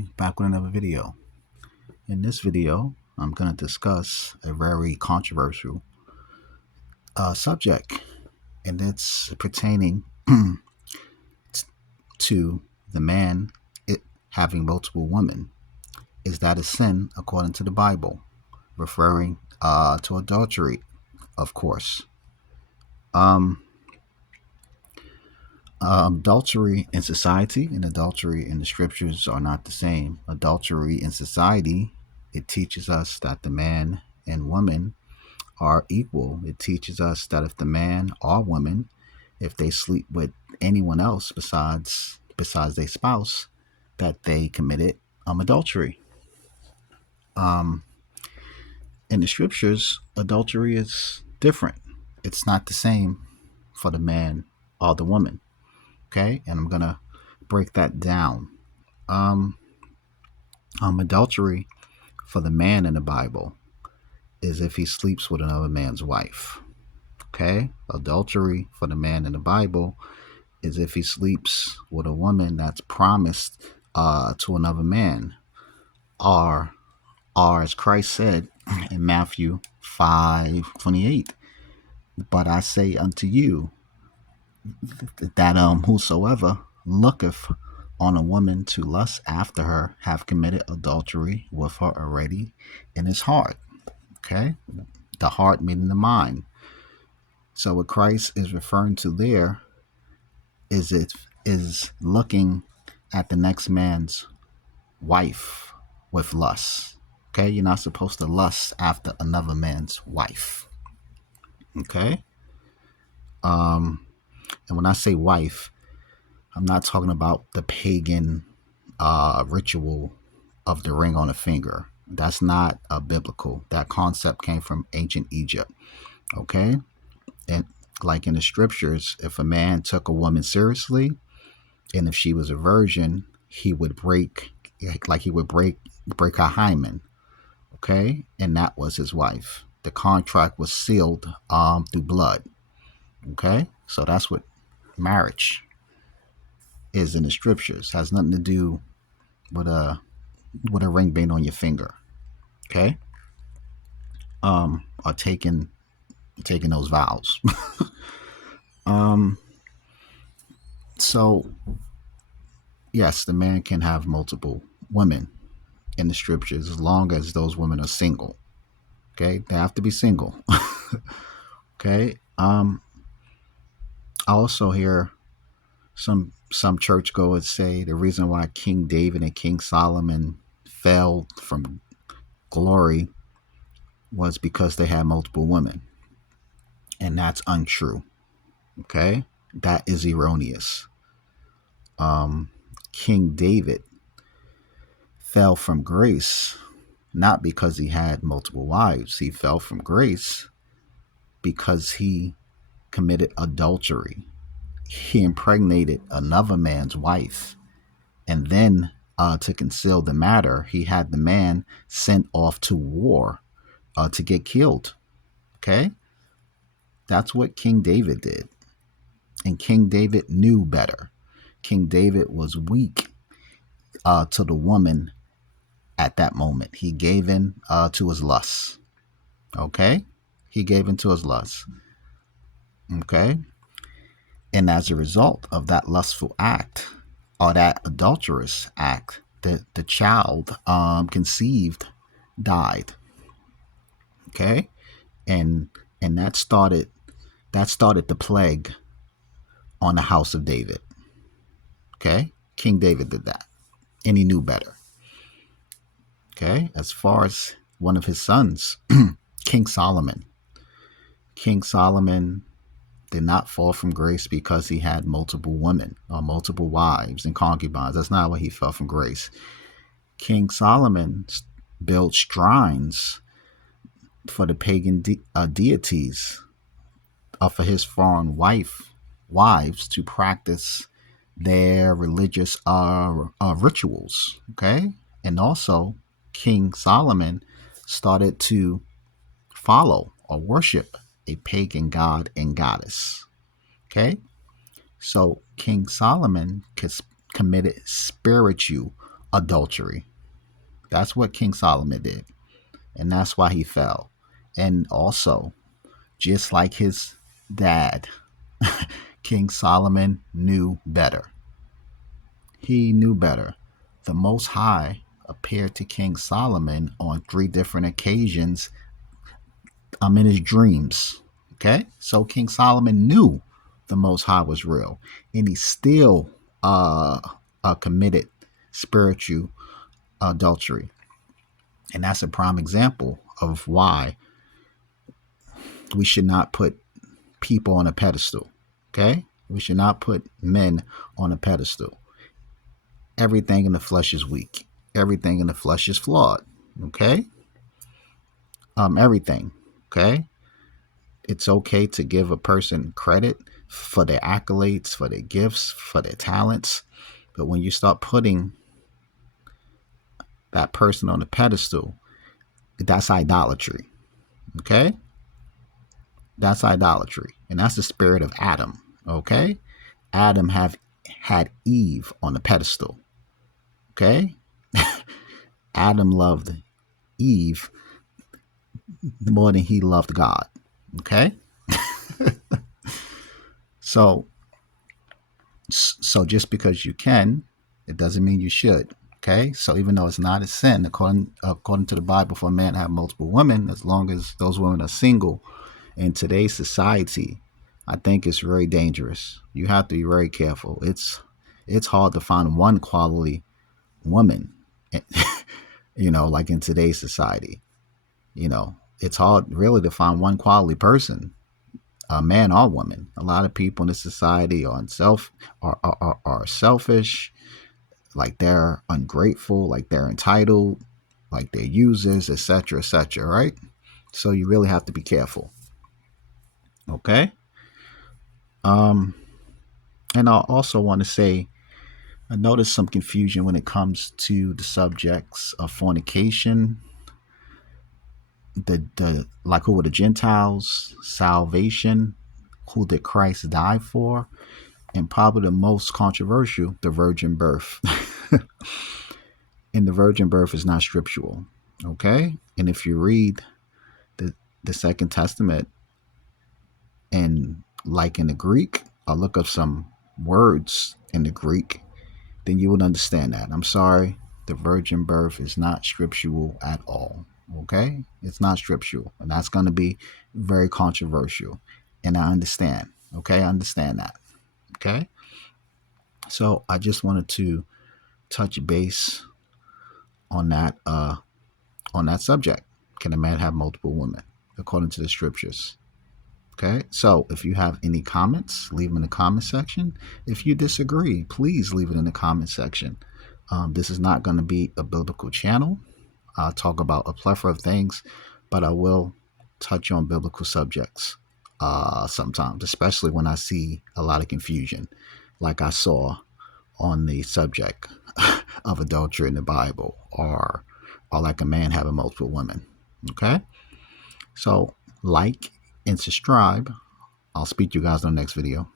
Hi, back with another video. In this video, I'm going to discuss a very controversial subject, and it's pertaining to the man having multiple women. Is that a sin according to the Bible? Referring to adultery, of course. Adultery in society and adultery in the scriptures are not the same. Adultery in society, it teaches us that the man and woman are equal. It teaches us that if the man or woman, if they sleep with anyone else besides their spouse, that they committed adultery. In the scriptures, adultery is different. It's not the same for the man or the woman. Okay, and I'm gonna break that down. Adultery for the man in the Bible is if he sleeps with another man's wife. Okay, adultery for the man in the Bible is if he sleeps with a woman that's promised to another man, or as Christ said in Matthew 5:28. But I say unto you that whosoever looketh on a woman to lust after her have committed adultery with her already in his heart. Okay, the heart meaning the mind. So what Christ is referring to there is looking at the next man's wife with lust. Okay, you're not supposed to lust after another man's wife. Okay, and when I say wife, I'm not talking about the pagan ritual of the ring on the finger. That's not biblical. That concept came from ancient Egypt. Okay, and like in the scriptures, if a man took a woman seriously, and if she was a virgin, he would break her hymen. Okay, and that was his wife. The contract was sealed through blood. Okay, so that's what marriage is in the scriptures. Has nothing to do with a ring being on your finger. Okay, or taking those vows. So yes, the man can have multiple women in the scriptures as long as those women are single. Okay, they have to be single. Okay. I also hear some churchgoers say the reason why King David and King Solomon fell from glory was because they had multiple women, and that's untrue. Okay, that is erroneous. King David fell from grace not because he had multiple wives. He fell from grace because he committed adultery. He impregnated another man's wife, and then to conceal the matter, he had the man sent off to war to get killed. Okay, that's what King David did, and King David knew better. King David was weak to the woman at that moment. He gave in to his lusts. Okay, he gave in to his lusts. Okay, and as a result of that lustful act or that adulterous act, the child conceived died. Okay, and that started the plague on the house of David. Okay, King David did that, and he knew better. Okay, as far as one of his sons, King Solomon. King Solomon did not fall from grace because he had multiple women or multiple wives and concubines. That's not why he fell from grace. King Solomon built shrines for the pagan deities, for his foreign wives to practice their religious rituals. Okay, and also King Solomon started to follow or worship a pagan god and goddess. Okay, so King Solomon committed spiritual adultery. That's what King Solomon did. And that's why he fell. And also, just like his dad, King Solomon knew better. He knew better. The Most High appeared to King Solomon on 3 different occasions in his dreams. Okay? So King Solomon knew the Most High was real. And he still committed spiritual adultery. And that's a prime example of why we should not put people on a pedestal. Okay? We should not put men on a pedestal. Everything in the flesh is weak. Everything in the flesh is flawed. Okay? Everything. Okay? It's okay to give a person credit for their accolades, for their gifts, for their talents. But when you start putting that person on a pedestal, that's idolatry. Okay? That's idolatry. And that's the spirit of Adam. Okay? Adam had Eve on the pedestal. Okay? Adam loved Eve more than he loved God. Okay? So just because you can, it doesn't mean you should. Okay? So even though it's not a sin, according to the Bible, for a man to have multiple women, as long as those women are single, in today's society, I think it's very dangerous. You have to be very careful. It's hard to find one quality woman, like in today's society. It's hard really to find one quality person, a man or woman. A lot of people in this society are selfish, like they're ungrateful, like they're entitled, like they're users, etc., etc., right? So you really have to be careful. Okay? And I also want to say, I noticed some confusion when it comes to the subjects of fornication, like who were the Gentiles, salvation, who did Christ die for, and probably the most controversial, the virgin birth. And the virgin birth is not scriptural. Okay? And if you read the Second Testament and like in the Greek, I'll look up some words in the Greek, then you would understand that. I'm sorry, the virgin birth is not scriptural at all. Okay? It's not scriptural. And that's going to be very controversial. And I understand. Okay? I understand that. Okay? So I just wanted to touch base on that subject. Can a man have multiple women according to the scriptures? Okay, so if you have any comments, leave them in the comment section. If you disagree, please leave it in the comment section. This is not going to be a biblical channel. I'll talk about a plethora of things, but I will touch on biblical subjects sometimes, especially when I see a lot of confusion, like I saw on the subject of adultery in the Bible, or like a man having multiple women. Okay, so like and subscribe. I'll speak to you guys in the next video.